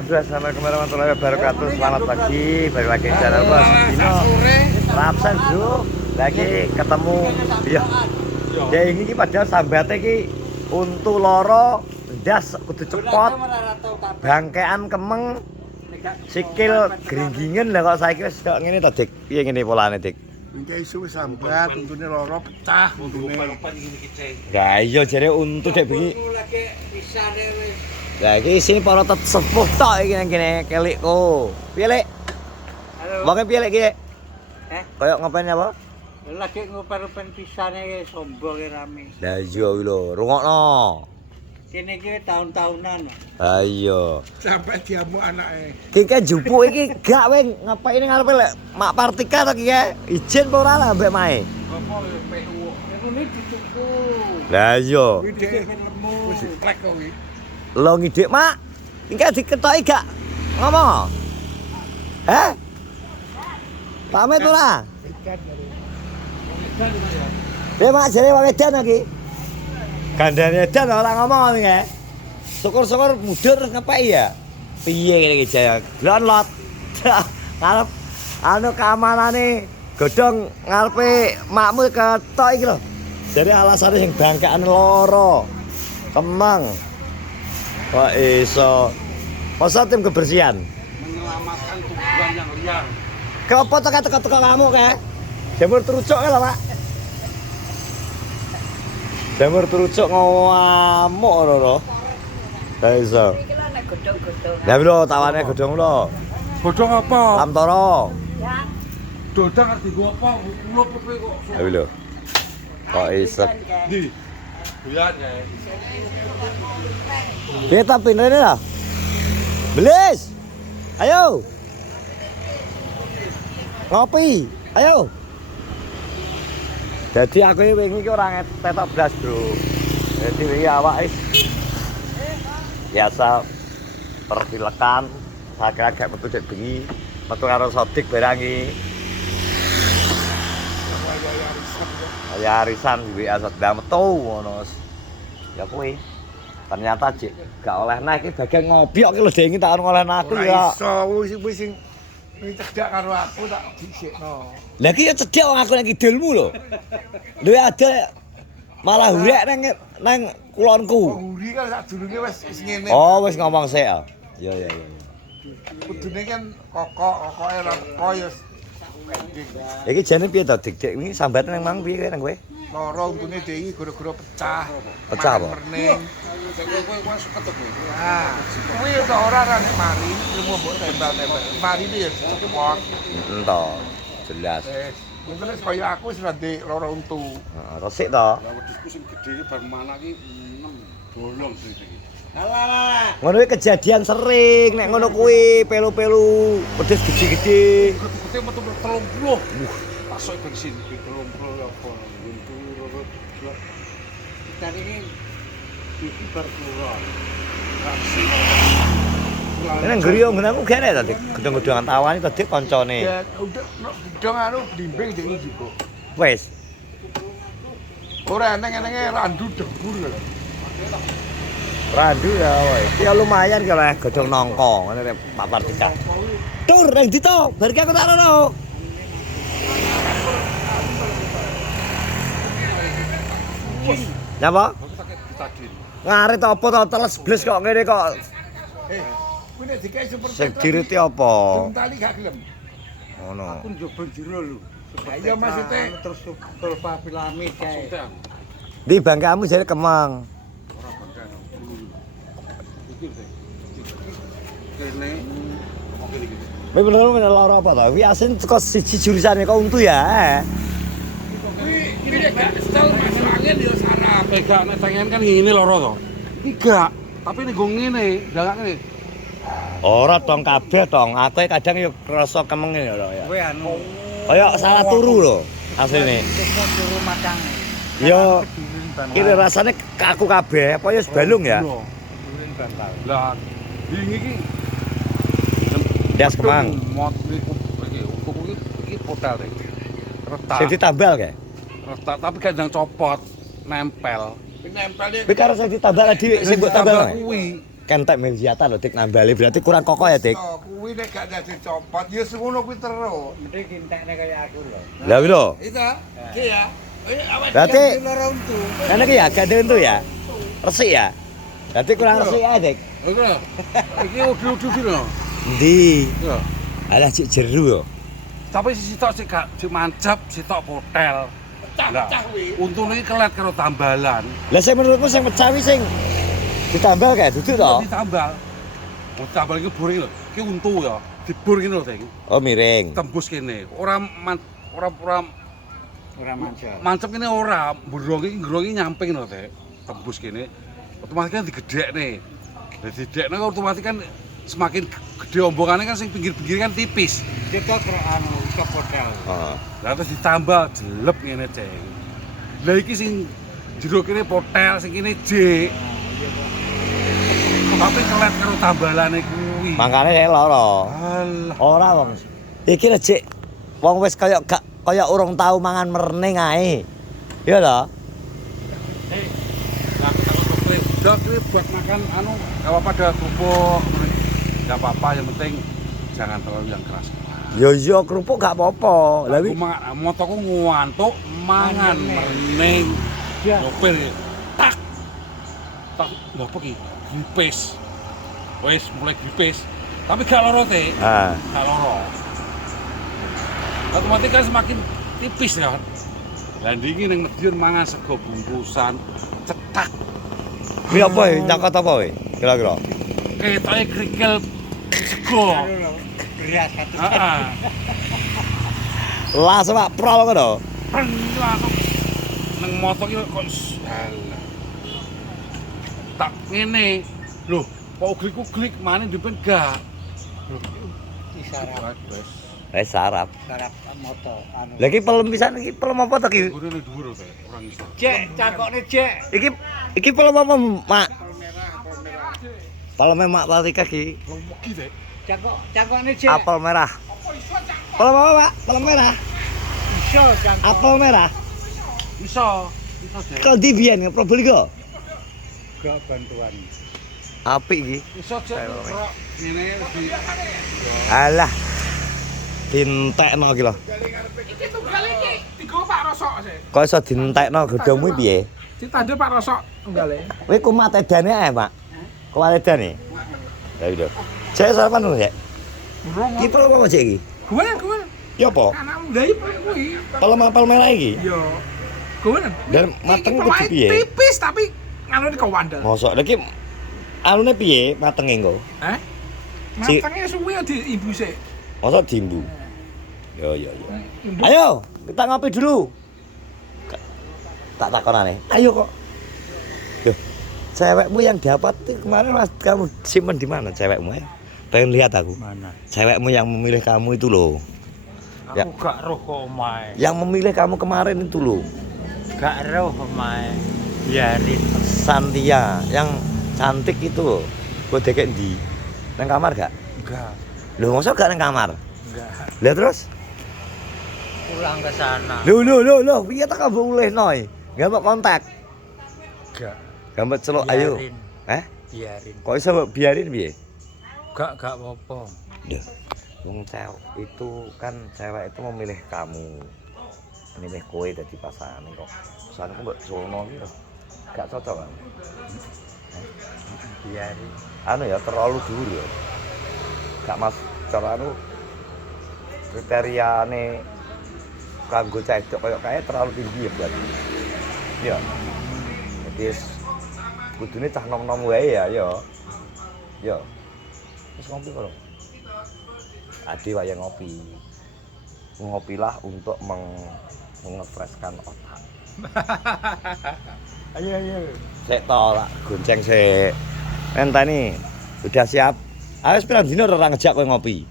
Assalamualaikum warahmatullahi wabarakatuh. Selamat pagi, balik lagi di channel Bos Dino Rapsen bro. Lagi ketemu ya. Ya ini padahal sambate iki untu loro ndas kudu cepot. Bangkean kemeng sikil gringgingen lah kok saiki wis kok ngene to, Dik. Piye ngene polane, Dik? Iki isu sambat untune loro pecah untune. Lah iya jare untu dek bengi. Lah iki isine para sepuh tok iki nang kene kelikku. Piye, Lek? Halo. Wonge piye Lek iki? Kayak ngapain apa? Lagi nguper-upen pisane sombong rame. Lah iya kuwi lho, rungokno. Kene iki tahun-tahunan. Ha iya. Sampai diamu anake. Ki kan jupuk iki gak weh ngapain ngarepe Lek Mak Partika to ki izin apa ora lah mbek mae? Apa PU? Ini dicuku. Lah iya. Kuwi dhek wis klek kok kuwi. Lo ngidik Mak. Iki diketoki gak ngomong? Heh? Pamit ora? Ya Mak jare wong edan iki. Gandane edan ora ngomong iki. Syukur-syukur mundur terus ngepeki ya. Piye ngene iki jaya? Glonlot. Ngarep anu keamanane godhong ngarepe makmu ketok iki lho. Jadi alasane sing bangkekan loro. Kemang. Kok iso. Masa tim kebersihan? Menyelamatkan tumbuhan yang liar. Kepo teko-teko kamu kae? Jamur terucuk lho, Pak. Jamur terucuk ngamuk lho. Lah iso. Iki lho nek godhong-godhong. Lah lho tawane godhong lho. Godhong apa? Lamtoro. Dodang arep digo apa? Kulup apa kok. Lah lho. Kok iso. Ndi? Bulan ya. Kita pindah lah. Belis. Ayo. Ngopi. Ayo. Jadi aku ini wingi ki ora tetok blas, Bro. Jadi wingi awak biasa perdilekan, agak metu cek bengi, metu karo Sodik barang iki. Ya arisan di WA sedang metu ngono. Ya kuwi. Ternyata Cik gak oleh naik iki bagian ngopi kok lho dengi tak oleh aku ya. Iso wis sing cedak karo aku tak dhisikno. Lah iki ya cedhak wong aku nang kidulmu lho. Luwe ada malah hurek nang kulonku. Huri kan sak durunge wis ngene. Oh, wis ngomong sik ya. Ya ya ya. Kudune kan kokoke ora koyo Iki jane piye to Dik? Dik wingi sambatan nang mang piye nang kowe? loro untune dhewe gara-gara pecah. Pecah apa? Merning. Kowe suket to. Ah, kuwi kok ora nek mari ilmu mbok tembak-tembak. Mari iki ya cepot. Ento. Jelas. Mungkin kaya aku wis ndek loro untu. Heeh, resik to. Lah wedhusku sing gedhe iki bar mana iki 6 bolong sing iki. Alah. Ngono iki kejadian sering nek ngono kuwi pelu-pelu pedes gede-gede. Gede metu 30. Pasok bensin 30 apa. Untu Kita ini iki berkurang. Nang griya nggonanku gene to Dik. Gedhong-gedhongan tawani to Dik kancane. Ya udah bidong anu blimbing dhewe juga. Wis. Ora eneng-enenge randu debur lho. Randu ya woy. Ya lumayan kalau godhong nongko ngene rek Pak Partika. Tur nang ndi to? Bar ki aku tak rono. Napa? aku tak ditagih. Ngarit apa to teles bles kok ngene kok. Kuwi nek dikai super Sing diriti apa? tali gak gelem. Ngono. Aku njobo jero lho. Iya maksudnya Terus tulpa piramid kae. Maksudnya Di bangkamu jare kemang. ora bangka. Iki sih. Kene oke iki. Kowe bener lara apa to? Wi asin kok siji jurusane kok untu ya. kuwi nek gak sel masuk angin ya sarap. Gak nek pengen kan ngene loro to. Iki gak, tapi nek go ngene, gak ngene. Ora tong kabeh tong. Aku kadang yo krasa kemenge lho ya. Kowe anu Kaya salah turu lho asline. turu matang. Yo kira rasane kaku kabeh apa ya balung ya? Durin bantal. Lah, wingi iki Ndas kemang. Mot iki iki portal iki. Retak. Sing ditambal kae. Retak tapi gak ndang copot, nempel. Nempel Kuwi karo sing ditambal dhewe sing mbok tambal. kuwi kentek senjata lho Dik nambali berarti kurang kokoh ya Dik. Kuwi nek gak dadi copot ya semono kuwi terus. Mending kintekne kaya aku lho. Lah kuwi lho. Itu. Ki ya. Berarti Loro untu. kan iki ya gandeng tuh ya. Resik ya. Berarti kurang resik ya Dik. Oke. Iki udu-udu piro? Endi? Ya. Alah cik jeru yo. Tapi sitok sik gak dimancap, sitok potel. Pecah kuwi. Untune kelet karo tambalan. Lah sing menurutmu sing pecah wi sing ditambal kayak duduk to? Ditambal. Oh, tambal iki boring lho. Iki untu ya. Dibur ngene lho, Ting. Oh miring. Tembus kene. Ora Ora manjal. mancep kene ora, mbrong iki ngrong iki nyamping lho, Dek. Tembus kene. Otomatis kan digedhekne. Lah didekne otomatis kan semakin gede ombongannya kan sing pinggir-pinggir kan tipis. Kita karo anu ke hotel. Heeh. Lah terus ditambal jelep ngene, Ceng. Lah iki sing jero kene potel, sing kene jek. Tapi kelet karo tambalane kuwi. Makane saya loro. Alah. Ora wong. Iki rejek wong wis kaya gak kaya urung tau mangan merning ae. Iya toh? Lah udah kuwi buat makan anu enggak apa-apa ada kerupuk. Enggak apa-apa yang penting jangan terlalu yang keras. Yo yo kerupuk gak apa-apa. Lah Aku motoku ngantuk mangan merning. Nyopir tak. Tak lho apa ki? Gripis. Wis mulai gripis. Tapi gak loro teh. Ah. Gak loro. Otomatis kan semakin tipis ya. Lah ndingi ning Medion mangan sego bungkusan cetak. Kuwi apa ya? Nyakot apa kuwi? Kira-kira. Ketoke krikil sego. Beras satu. Heeh. Langsung Pak prol ngono. Preng langsung nang motor iki kok alah. Tak ngene. Loh, kok glik-glik mana dipen gak? Isarap. Wis sarap. Sarap moto anu. Lah iki pelem pisan iki pelem apa to iki? Gurune dhuwur teh, orang iso. Cek, cangkokne cek. Iki pelem apa, Mak? Pelem Mak Latika iki. Lomogi teh. Cangkokne cek. Apel merah. Pelem apa, Pak? Pelem merah. Iso cangkok. Apel merah. Iso. Iso teh. Kok di biyen Probolinggo? Gak bantuan. Apik iki. Iso cek. Kok ngene di Alah. Dintekno iki lho. Iki tunggal iki digo Pak Rosok sih. Kok iso dintekno gedhomu piye? Ditandhe Pak Rosok tunggale. Kowe kumat edane ae, Pak. Kumat edane. Ya udah. Saya sarapan dulu ya. Burung. Iki pelem apa cek iki? Gue. Ya apa? Anakmu ndai kuwi. Pelem apel merah iki. Yo. Gue. Dan mateng kudu piye? Tipis tapi ngalune kok wandel. Mosok lagi alune piye matenge engko? Si- Matangnya suwi di ibu sih. Mosok dimbu. Yo. Ayo, kita ngopi dulu. Tak takonane. Ayo kok. Duh, cewekmu yang dapat itu kemarin Mas kamu simpen di mana cewekmu ya? Pengen lihat aku. Mana? Cewekmu yang memilih kamu itu loh. Ya. Aku gak roh kok omae. Yang memilih kamu kemarin itu loh. Gak roh omae. Biarin. Santia yang cantik itu loh. Gue dekek di. Nang kamar gak? Enggak. Loh, masa gak nang kamar? Enggak. Lihat terus. Pulang ke sana. Loh, piye tak kabeh ulih noy. Gak kontak. Enggak. Gambet celuk ayo. Biarin. Biarin. Kok iso mbok biarin piye? Gak apa-apa. Duh. Wong cewek itu kan cewek itu memilih kamu. Memilih kowe dadi pasangane kok. Soalnya kok mbok sono iki lho. Gak cocok kan? Biarin. Anu ya terlalu dulu ya. Gak mas cara anu kriteriane kanggo cedok kaya kae terlalu tinggi ya berarti. Iya. Jadi kudune cah nom-nom wae ya, yo. Yo. Wis ngopi kok. Ade wae ngopi. Ngopilah untuk mengefreshkan otak. Ayo. Sik to tak gonceng sik. Enteni udah siap. Wis pirang dina ora ngejak kowe ngopi.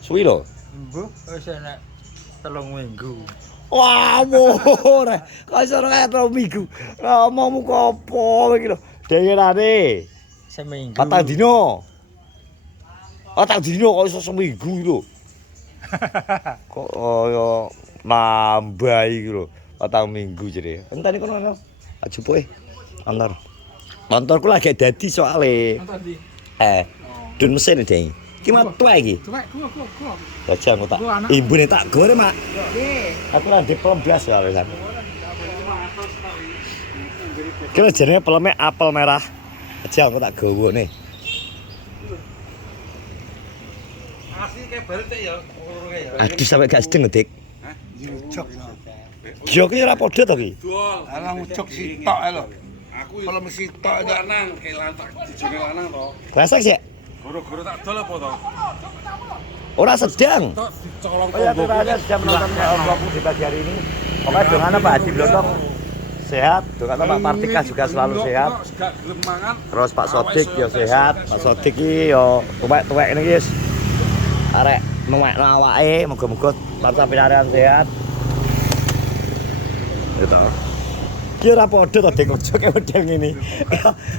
Suwi lho. Mbuh, wis enek 3 minggu. Wah, ora. Kok iso ora kaya 3 minggu. Ngomongmu kok apa iki lho. Dengerane. Seminggu. 4 dino. 4 dino kok iso seminggu lho. Kok yo nambah iki lho. 4 minggu jere. Enteni kono. Ajupuke. Antar. Motorku lagi dadi soalé. Dun mesin iki. Iki mah tuwek iki. Coba gua. Aja aku tak imbune tak gore, Mak. Aku ra diplom blas ya wisan. Kira jenenge peleme apel merah. Aja aku tak gowo nih. Asli kayak baret ya. Aduh sampe gak sedeng, Dik. Jok. Jok iki ora padha to iki. Dol. Alang jok sitok ae lho. Aku Kalau mesti tok aja. lanang, kayak lantak dijoge lanang to. Kresek sih. Goro-goro tak dol apa to? Ora sedang. Tok dicolong Oh ya, terima kasih sudah menonton vlogku di pagi hari ini. Pokoknya dengan Pak Haji Blotong sehat, dengan Pak Partika juga selalu sehat. Gak gelem mangan. Terus Pak Sodik yo sehat, Pak Sodik iki yo tuwek-tuwek ini guys. Arek nuwekno awake, muga-muga bangsa pinarean sehat. Itu. Ki ora padha to Dik joke model ngene.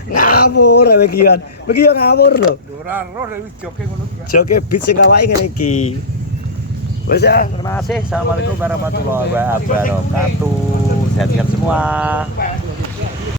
Ngawur kowe iki kan. Iki yo ngawur lho. Ora roh dewe joke ngono. Joke beat sing awake ngene iki. Wes ya, terima kasih. Assalamualaikum warahmatullahi wabarakatuh. Sehat semua.